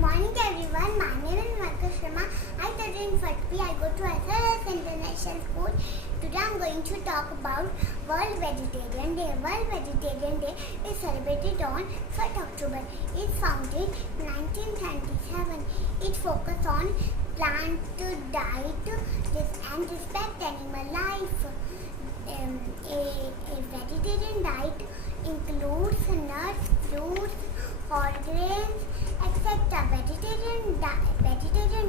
morning everyone, my name is Marcus Sharma. I study in 1st P. I go to SRS International School. Today I am going to talk about World Vegetarian Day. World Vegetarian Day is celebrated on 1st October. It is founded in 1927. It focuses on plant diet and respect animal life. A vegetarian diet includes nuts, fruits, whole grains, etc. Vegetarian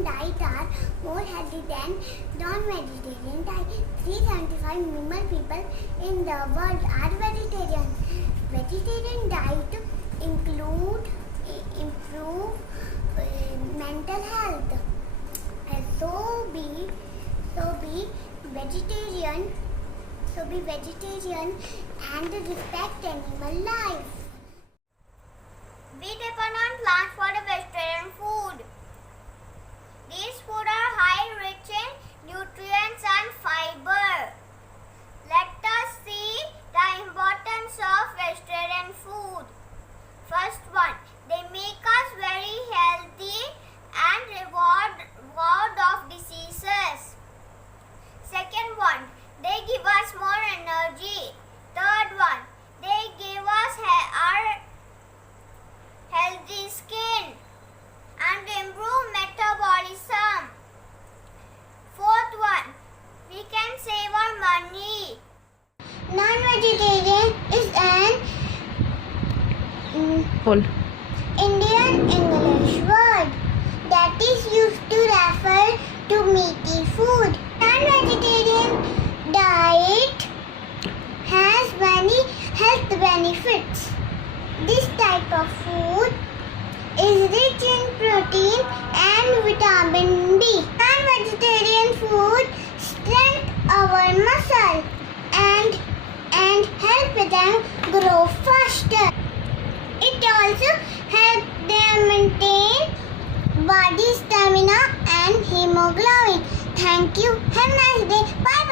diet are more healthy than non-vegetarian diet. 375 million people in the world are vegetarian. Vegetarian diet improve mental health. So be vegetarian and respect animal life. We depend on plants for the vegetarian food. These food are high rich in nutrients and fiber. Let us see the importance of vegetarian food. First one, they make us very healthy and reward of diseases. Second one, they give us more energy. Third one, they give us our healthy skin and improve metabolism. Fourth one, we can save our money. Non-vegetarian is an Indian English word that is used to refer to meaty food. Non-vegetarian diet has many health benefits. This type of food is rich in protein and vitamin B. Non-vegetarian food strengthens our muscle and help them grow faster. It also helps them maintain body stamina and hemoglobin. Thank you. Have a nice day. Bye.